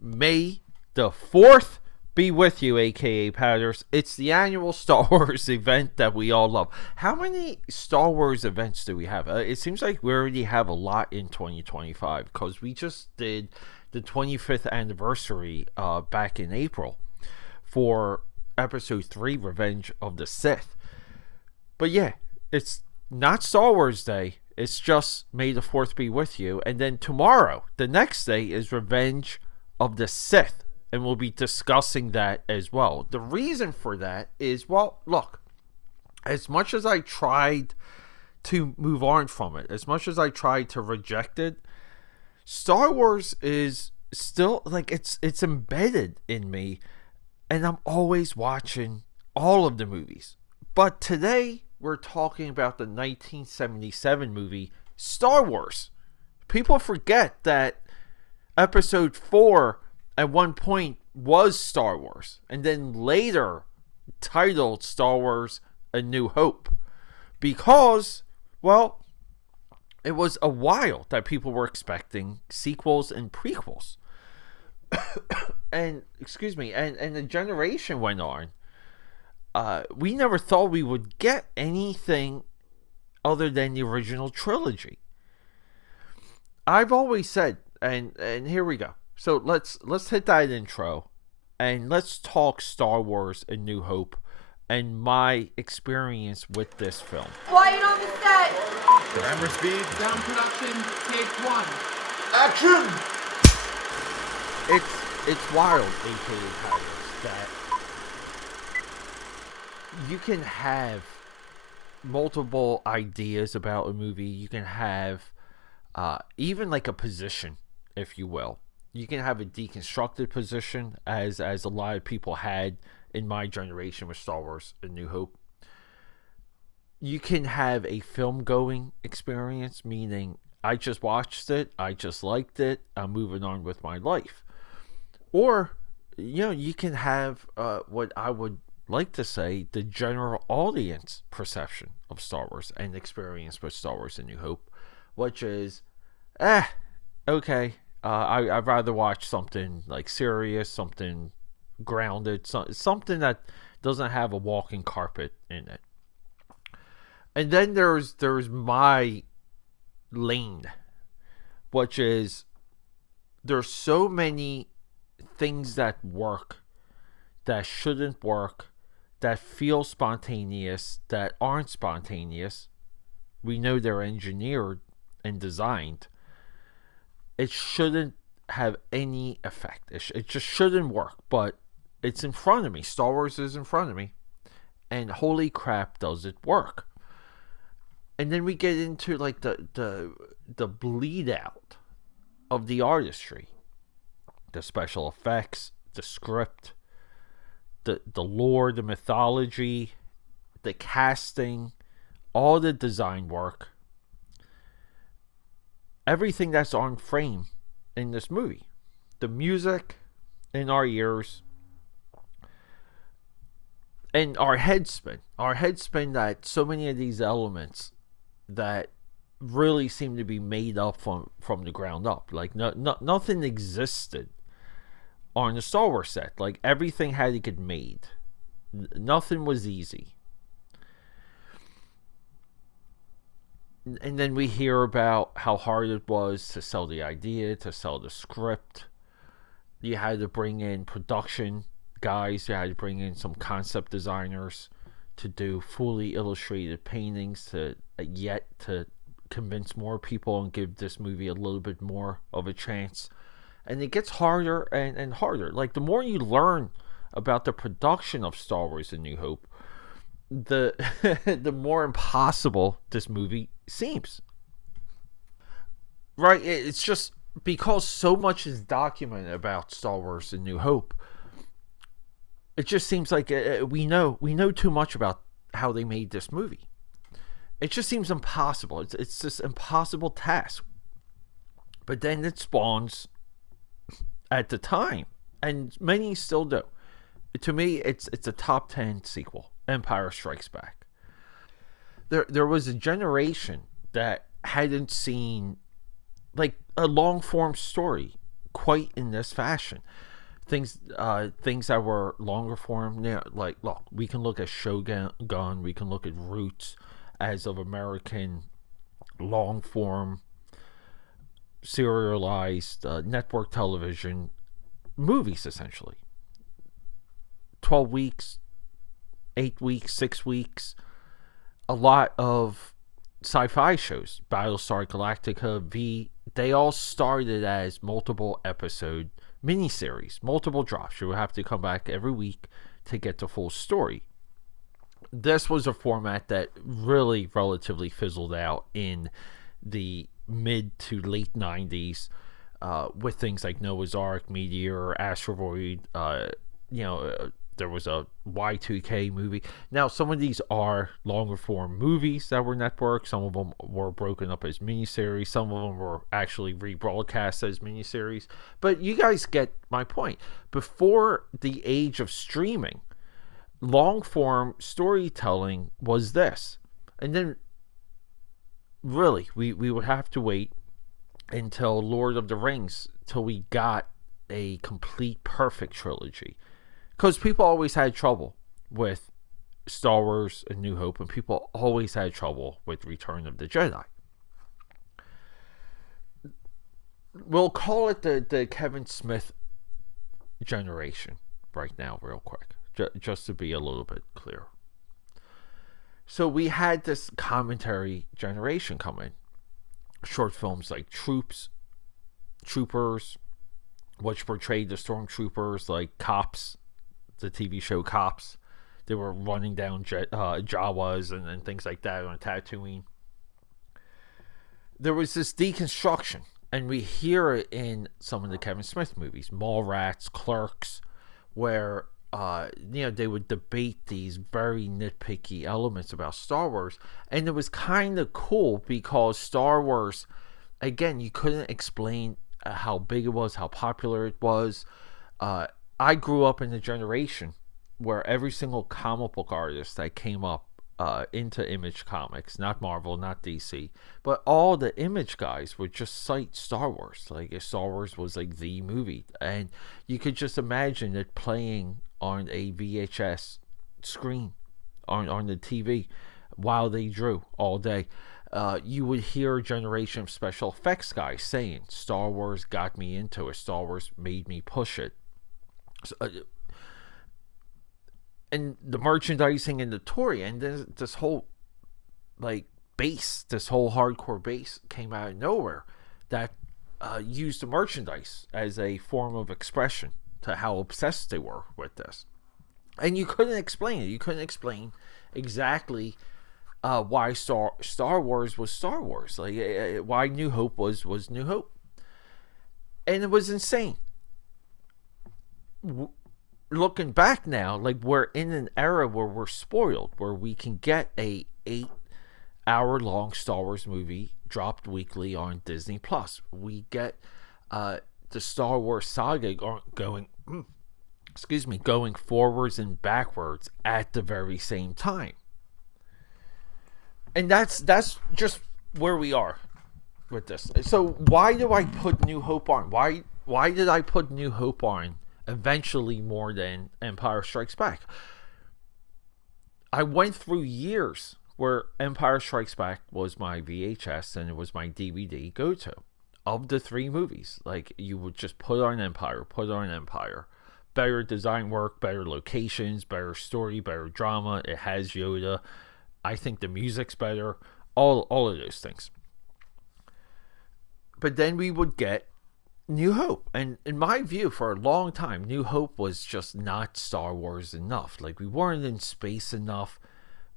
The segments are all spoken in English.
May the 4th be with you, aka Padders. It's the annual Star Wars event that we all love. How many Star Wars events do we have? It seems like we already have a lot in 2025 because we just did the 25th anniversary back in April for Episode 3, Revenge of the Sith. But yeah, it's not Star Wars Day. It's just May the 4th be with you. And then tomorrow, the next day, is Revenge of the Sith. And we'll be discussing that as well. The reason for that is, well, look, as much as I tried to move on from it, as much as I tried to reject it, Star Wars is still, like, it's embedded in me. And I'm always watching all of the movies. But today, we're talking about the 1977 movie Star Wars. People forget that Episode 4 at one point was Star Wars, and then later titled Star Wars A New Hope, because, well, it was a while that people were expecting sequels and prequels. And the generation went on. We never thought we would get anything other than the original trilogy. I've always said, and here we go. So let's hit that intro, and let's talk Star Wars: A New Hope, and my experience with this film. Quiet on the set. Camera speed. Sound production, take 1. Action! It's wild, aka Powers, that you can have multiple ideas about a movie. You can have even like a position, if you will. You can have a deconstructed position, as a lot of people had in my generation with Star Wars: A New Hope. You can have a film-going experience, meaning I just watched it, I just liked it, I'm moving on with my life. Or, you can have what I would like to say the general audience perception of Star Wars and experience with Star Wars: A New Hope, which is, okay. I'd rather watch something like serious, something grounded, something that doesn't have a walking carpet in it. And then there's my lane, which is there's so many things that work, that shouldn't work, that feel spontaneous, that aren't spontaneous. We know they're engineered and designed. It shouldn't have any effect. It just shouldn't work, but it's in front of me. Star Wars is in front of me, and holy crap, does it work. And then we get into like the bleed out of the artistry, the special effects, the script, the lore, the mythology, the casting, all the design work, everything that's on frame in this movie, the music in our ears, and our head spin that so many of these elements that really seem to be made up from the ground up. Like nothing existed on the Star Wars set. Like everything had to get made. Nothing was easy. And then we hear about how hard it was to sell the idea, to sell the script. You had to bring in production guys. You had to bring in some concept designers to do fully illustrated paintings to convince more people and give this movie a little bit more of a chance. And it gets harder and harder. Like the more you learn about the production of Star Wars: A New Hope, the more impossible this movie seems. Right? It's just because so much is documented about Star Wars: A New Hope. It just seems like we know too much about how they made this movie. It just seems impossible. It's this impossible task. But then it spawns at the time, and many still do. To me, it's a top 10 sequel. Empire Strikes Back. There was a generation that hadn't seen like a long form story quite in this fashion. Things that were longer form. Yeah, like look, we can look at Shogun, we can look at Roots as of American long form serialized network television movies, essentially 12 weeks, 8 weeks, 6 weeks. A lot of sci-fi shows, Battlestar Galactica, V, they all started as multiple episode miniseries, multiple drops. You would have to come back every week to get the full story. This was a format that really relatively fizzled out in the mid to late 90s, with things like Noah's Ark, Meteor, Asteroid. There was a Y2K movie. Now, some of these are longer form movies that were networked. Some of them were broken up as miniseries. Some of them were actually rebroadcast as miniseries. But you guys get my point. Before the age of streaming, long form storytelling was this. And then, really, we would have to wait until Lord of the Rings, till we got a complete perfect trilogy. Because people always had trouble with Star Wars and New Hope, and people always had trouble with Return of the Jedi. We'll call it the Kevin Smith generation right now, real quick, just to be a little bit clear. So we had this commentary generation come in. Short films like Troopers, which portrayed the stormtroopers like cops. The TV show Cops. They were running down Jawas and things like that on Tatooine. There was this deconstruction, and we hear it in some of the Kevin Smith movies, Mallrats, Clerks, where they would debate these very nitpicky elements about Star Wars, and it was kind of cool because Star Wars, again, you couldn't explain how big it was, how popular it was. I grew up in a generation where every single comic book artist that came up into Image Comics, not Marvel, not DC, but all the Image guys would just cite Star Wars. Like, Star Wars was like the movie. And you could just imagine it playing on a VHS screen on the TV while they drew all day. You would hear a generation of special effects guys saying, Star Wars got me into it. Star Wars made me push it. So, and the merchandising and the touring, and then this whole base, this whole hardcore base came out of nowhere that used the merchandise as a form of expression to how obsessed they were with this. And you couldn't explain it. You couldn't explain exactly why Star Wars was Star Wars, why New Hope was New Hope, and it was insane. Looking back now, we're in an era where we're spoiled, where we can get a 8-hour-long Star Wars movie dropped weekly on Disney Plus. We get the Star Wars saga going forwards and backwards at the very same time, and that's just where we are with this. So why do I put New Hope on? Why did I put New Hope on eventually more than Empire Strikes Back? I went through years where Empire Strikes Back was my VHS and it was my DVD go-to of the three movies. You would just put on Empire. Better design work, better locations, better story, better drama. It has Yoda. I think the music's better. All of those things. But then we would get New Hope, and in my view, for a long time, New Hope was just not Star Wars enough. We weren't in space enough.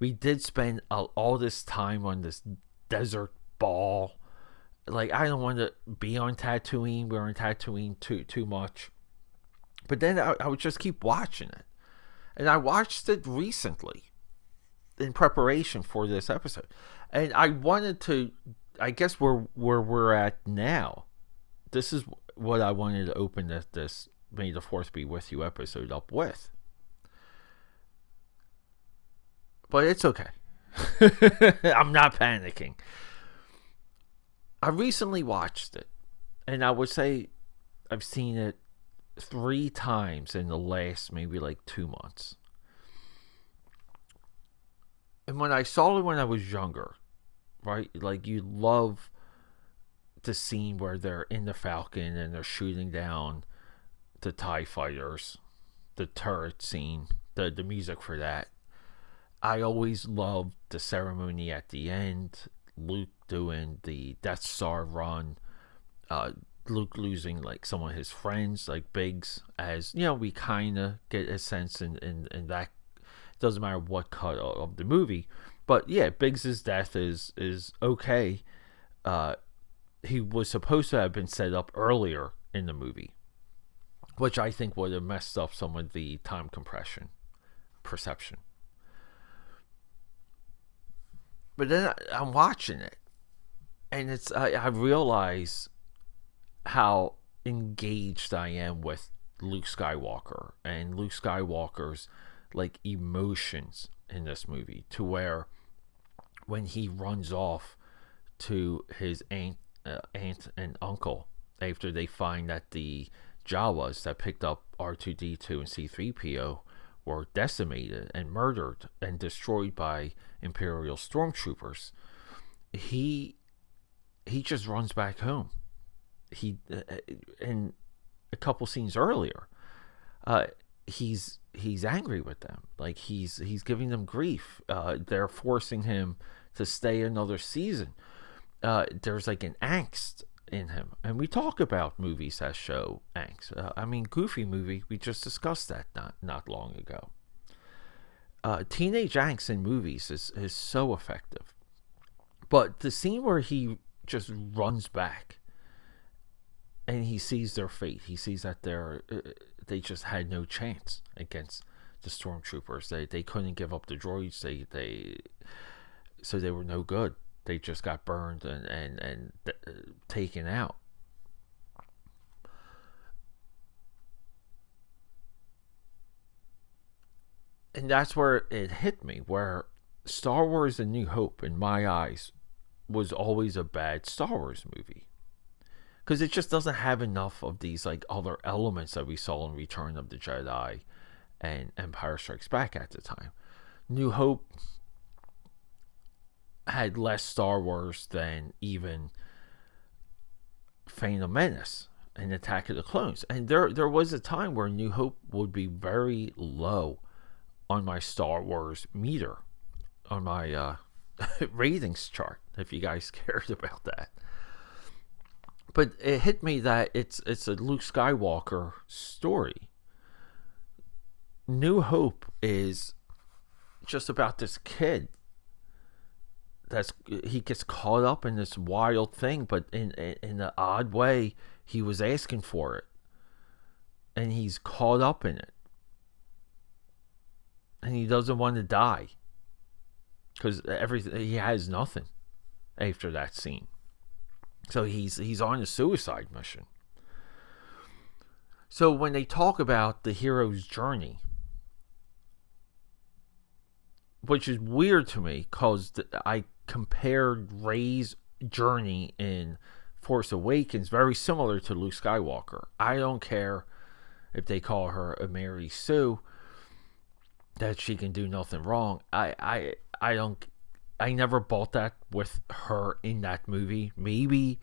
We did spend all this time on this desert ball. I don't want to be on Tatooine. We're on Tatooine too much. But then I would just keep watching it, and I watched it recently in preparation for this episode, and I wanted to, I guess, where we're at now. This is what I wanted to open this May the 4th Be With You episode up with. But it's okay. I'm not panicking. I recently watched it, and I would say I've seen it 3 times in the last maybe like 2 months. And when I saw it when I was younger, right? Like you love the scene where they're in the Falcon and they're shooting down the TIE fighters, the turret scene, the music for that. I always loved the ceremony at the end, Luke doing the Death Star run, Luke losing like some of his friends, like Biggs, as you know, we kind of get a sense in that. Doesn't matter what cut of the movie, but yeah, Biggs's death is okay. He was supposed to have been set up earlier in the movie, which I think would have messed up some of the time compression perception. But then I'm watching it, and I realize how engaged I am with Luke Skywalker and Luke Skywalker's like emotions in this movie, to where when he runs off to his aunt and uncle after they find that the Jawas that picked up R2D2 and C3PO were decimated and murdered and destroyed by Imperial stormtroopers, he just runs back home. He in a couple scenes earlier, he's angry with them. Like he's giving them grief. They're forcing him to stay another season. There's like an angst in him, and we talk about movies that show angst. I mean, Goofy movie, we just discussed that not long ago. Teenage angst in movies is so effective, but the scene where he just runs back and he sees their fate, he sees that they just had no chance against the stormtroopers. They couldn't give up the droids. So they were no good. They just got burned and taken out. And that's where it hit me, where Star Wars A New Hope, in my eyes, was always a bad Star Wars movie. Because it just doesn't have enough of these like other elements that we saw in Return of the Jedi and Empire Strikes Back at the time. New Hope had less Star Wars than even Phantom Menace and Attack of the Clones. And there was a time where New Hope would be very low on my Star Wars meter, on my ratings chart, if you guys cared about that. But it hit me that it's a Luke Skywalker story. New Hope is just about this kid he gets caught up in this wild thing, but in an odd way, he was asking for it, and he's caught up in it, and he doesn't want to die because he has nothing after that scene. So he's on a suicide mission. So when they talk about the hero's journey, which is weird to me because I compared Rey's journey in Force Awakens very similar to Luke Skywalker. I don't care if they call her a Mary Sue, that she can do nothing wrong. I never bought that with her in that movie. Maybe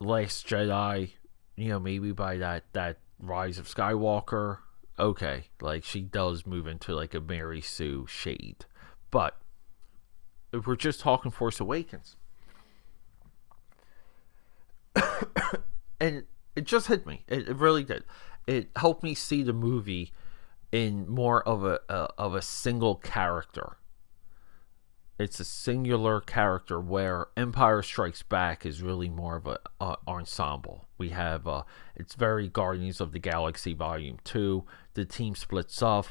Last Jedi, maybe by that Rise of Skywalker, okay, like she does move into like a Mary Sue shade. But if we're just talking Force Awakens, and it just hit me. It really did. It helped me see the movie in more of a single character. It's a singular character, where Empire Strikes Back is really more of a ensemble. We have it's very Guardians of the Galaxy Volume 2. The team splits up.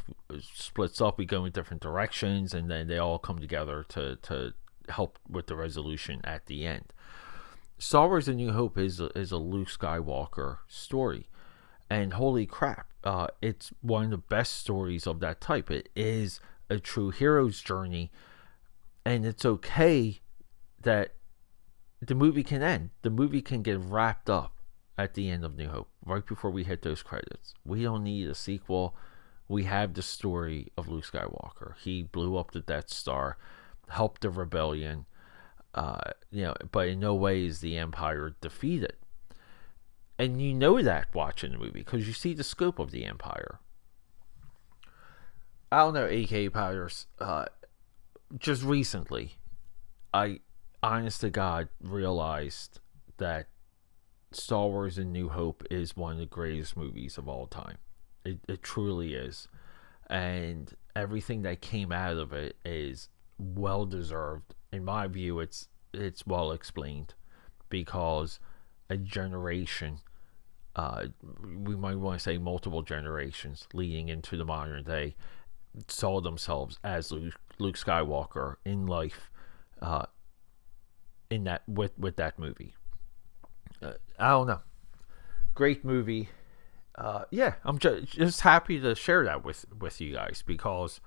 We go in different directions, and then they all come together to help with the resolution at the end. Star Wars: A New Hope is a Luke Skywalker story, and holy crap, it's one of the best stories of that type. It is a true hero's journey. And it's okay that the movie can end. The movie can get wrapped up at the end of New Hope, right before we hit those credits. We don't need a sequel. We have the story of Luke Skywalker. He blew up the Death Star, helped the rebellion, but in no way is the Empire defeated. And you know that watching the movie because you see the scope of the Empire. I don't know, AKAPADers. Just recently, I, honest to God, realized that Star Wars and New Hope is one of the greatest movies of all time. It truly is. And everything that came out of it is well deserved. In my view, it's well explained because a generation, we might want to say multiple generations leading into the modern day, saw themselves as Luke Skywalker in life, in that with that movie. I don't know, great movie. I'm just happy to share that with you guys because,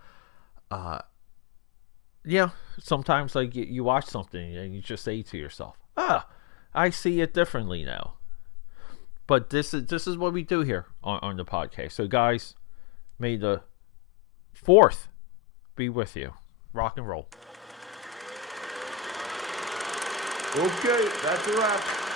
sometimes like you watch something and you just say to yourself, I see it differently now. But this is what we do here on the podcast. So guys, may the 4th be with you. Rock and roll. Okay, that's a wrap.